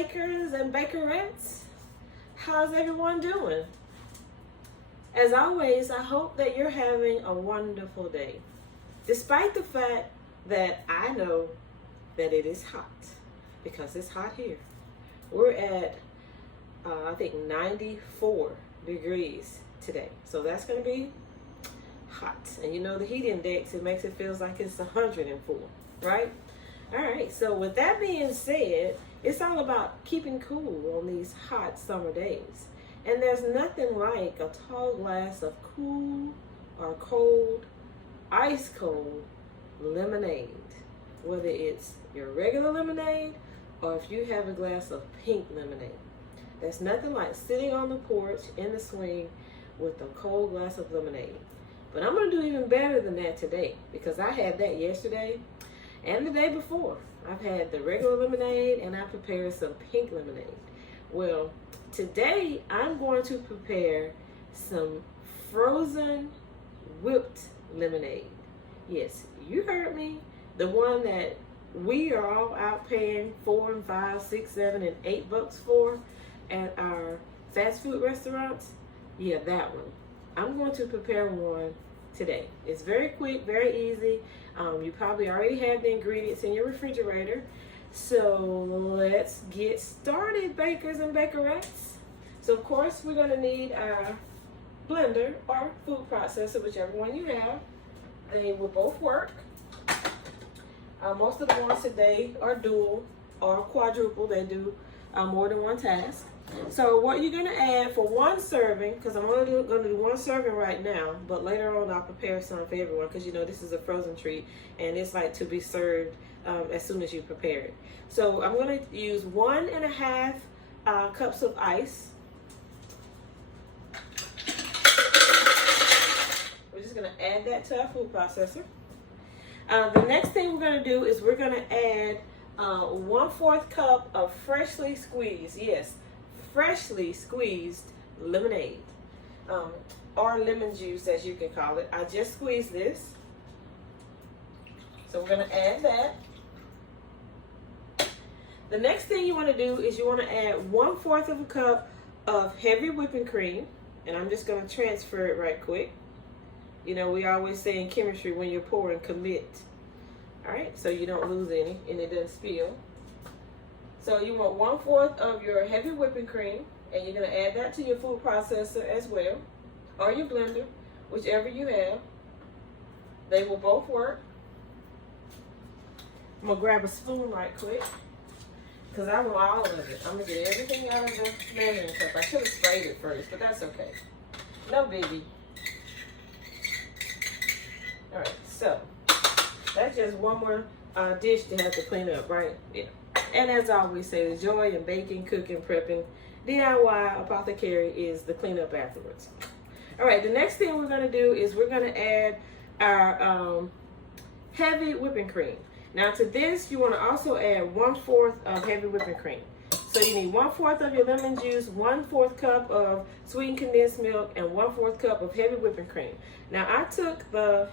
bakers and bakerettes. How's everyone doing? As always, I hope that you're having a wonderful day. Despite the fact that I know that it is hot, because it's hot here. We're at, I think, 94 degrees today. So that's going to be hot. And you know the heat index, it makes it feel like it's 104, right? All right, so with that being said, it's all about keeping cool on these hot summer days. And there's nothing like a tall glass of cool or cold, ice cold lemonade. Whether it's your regular lemonade or if you have a glass of pink lemonade. There's nothing like sitting on the porch in the swing with a cold glass of lemonade. But I'm going to do even better than that today because I had that yesterday and the day before. I've had the regular lemonade and I prepared some pink lemonade. Well, today I'm going to prepare some frozen whipped lemonade. Yes, you heard me. The one that we are all out paying $4 and $5, $6, $7, and $8 for at our fast food restaurants. Yeah, that one. I'm going to prepare one today. It's very quick, very easy. You probably already have the ingredients in your refrigerator. So let's get started, bakers and bakerettes. So of course we're going to need our blender or food processor, whichever one you have. They will both work. Most of the ones today are dual or quadruple. They do more than one task. So what you're going to add for one serving, because I'm only going to do one serving right now, but later on I'll prepare some for everyone because you know this is a frozen treat and it's like to be served as soon as you prepare it. So I'm going to use 1.5 cups of ice. We're just going to add that to our food processor. The next thing we're going to do is we're going to add 1/4 cup of freshly squeezed, yes, freshly squeezed lemonade, or lemon juice as you can call it. I just squeezed this. So we're going to add that. The next thing you want to do is you want to add 1/4 cup of heavy whipping cream. And I'm just going to transfer it right quick. You know, we always say in chemistry, when you're pouring, commit. All right, so you don't lose any and it doesn't spill. So you want 1/4 of your heavy whipping cream, and you're going to add that to your food processor as well, or your blender, whichever you have. They will both work. I'm going to grab a spoon right quick because I want all of it. I'm going to get everything out of the measuring cup. I should have sprayed it first, but that's okay. No biggie. All right, so that's just one more dish to have to clean up, right? Yeah. And as I always say, the joy in baking, cooking, prepping, DIY, apothecary is the cleanup afterwards. All right, the next thing we're going to do is we're going to add our heavy whipping cream. Now to this, you want to also add 1/4 of heavy whipping cream. So you need 1/4 of your lemon juice, 1/4 cup of sweetened condensed milk, and 1/4 cup of heavy whipping cream. Now I took the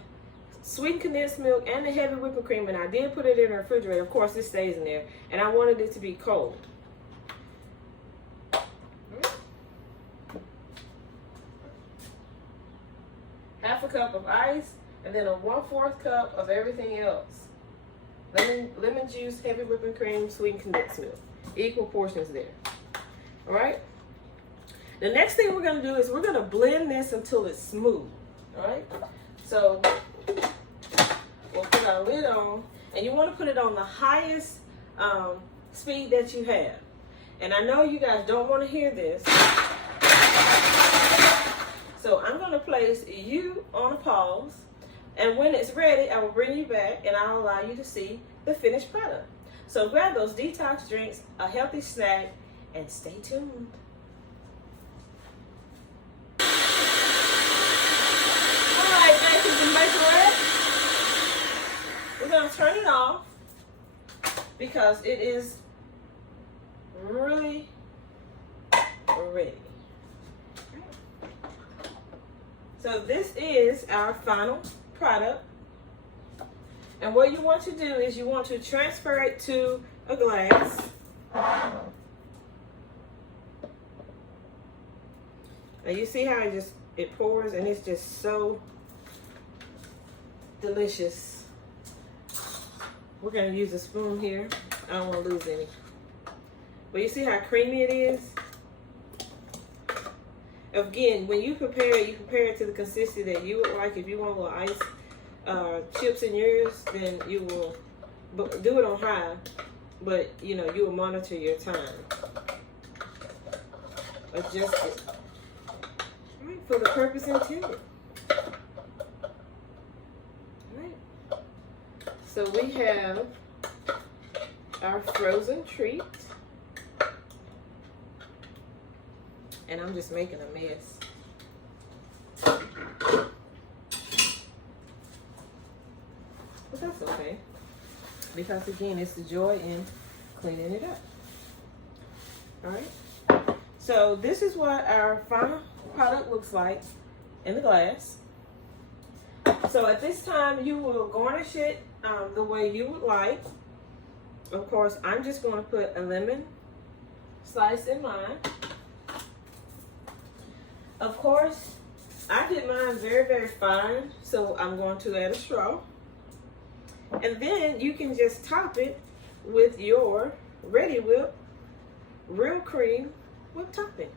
sweetened condensed milk and the heavy whipping cream and I did put it in the refrigerator. Of course, it stays in there. And I wanted it to be cold. Half a cup of ice and then a 1/4 cup of everything else. Lemon juice, heavy whipping cream, sweetened condensed milk. Equal portions there. All right? The next thing we're going to do is we're going to blend this until it's smooth. All right? So we'll put our lid on, and you want to put it on the highest speed that you have. And I know you guys don't want to hear this, so I'm going to place you on a pause, and when it's ready, I will bring you back, and I'll allow you to see the finished product. So grab those detox drinks, a healthy snack, and stay tuned. We're going to turn it off because it is really ready. So this is our final product. And what you want to do is you want to transfer it to a glass. Now you see how it pours, and it's just so delicious. We're gonna use a spoon here. I don't want to lose any. But you see how creamy it is? Again, when you prepare it to the consistency that you would like. If you want a little ice chips in yours, then you will do it on high. But you know, you will monitor your time. Adjust it. Right, for the purpose intended. Right. So we have our frozen treat. And I'm just making a mess. But that's okay. Because again, it's the joy in cleaning it up. Alright. So this is what our final product looks like in the glass. So at this time, you will garnish it the way you would like. Of course, I'm just going to put a lemon slice in mine. Of course, I did mine very, very fine, so I'm going to add a straw. And then you can just top it with your Ready Whip real cream whipped topping.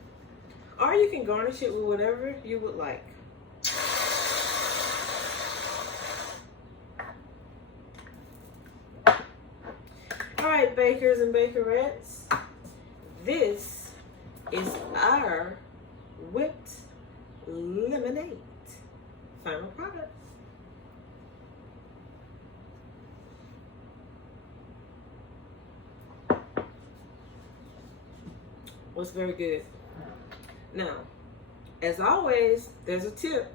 Or you can garnish it with whatever you would like. All right, bakers and bakerettes, this is our whipped lemonade final product. Was very good. Now, as always, there's a tip.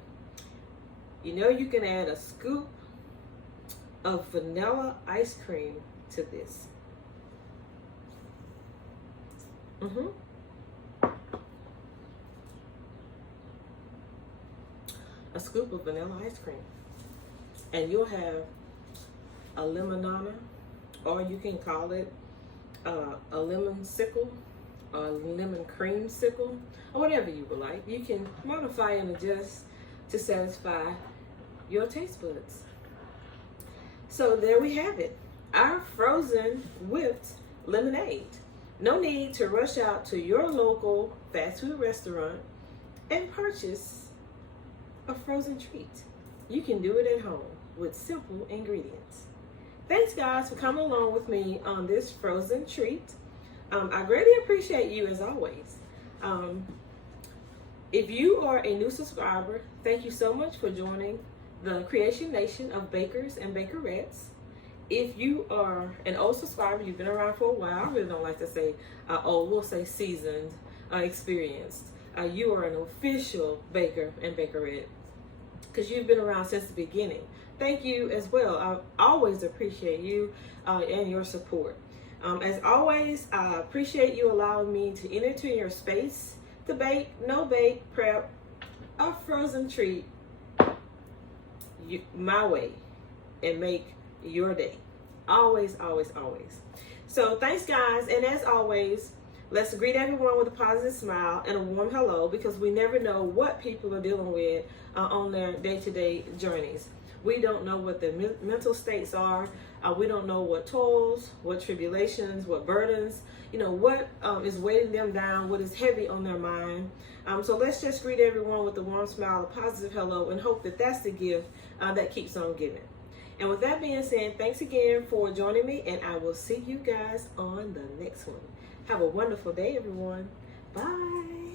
You know, you can add a scoop of vanilla ice cream to this. A scoop of vanilla ice cream, and you'll have a limonada, or you can call it a lemon sickle, or a lemon cream sickle, or whatever you would like. You can modify and adjust to satisfy your taste buds. So there we have it, our frozen whipped lemonade. No need to rush out to your local fast food restaurant and purchase a frozen treat. You can do it at home with simple ingredients. Thanks guys for coming along with me on this frozen treat. I greatly appreciate you as always. If you are a new subscriber, thank you so much for joining the Creation Nation of bakers and bakerettes. If you are an old subscriber, you've been around for a while, I really don't like to say old, we'll say seasoned, experienced. You are an official baker and bakerette because you've been around since the beginning. Thank you as well. I always appreciate you and your support. As always, I appreciate you allowing me to enter into your space to bake, no bake, prep, a frozen treat my way and make your day. Always, always, always. So thanks guys, and as always, let's greet everyone with a positive smile and a warm hello, because we never know what people are dealing with on their day-to-day journeys. We don't know what their mental states are. We don't know what toils, what tribulations, what burdens, you know, what is weighing them down, what is heavy on their mind. So let's just greet everyone with a warm smile, a positive hello, and hope that that's the gift that keeps on giving. And with that being said, thanks again for joining me, and I will see you guys on the next one. Have a wonderful day, everyone. Bye.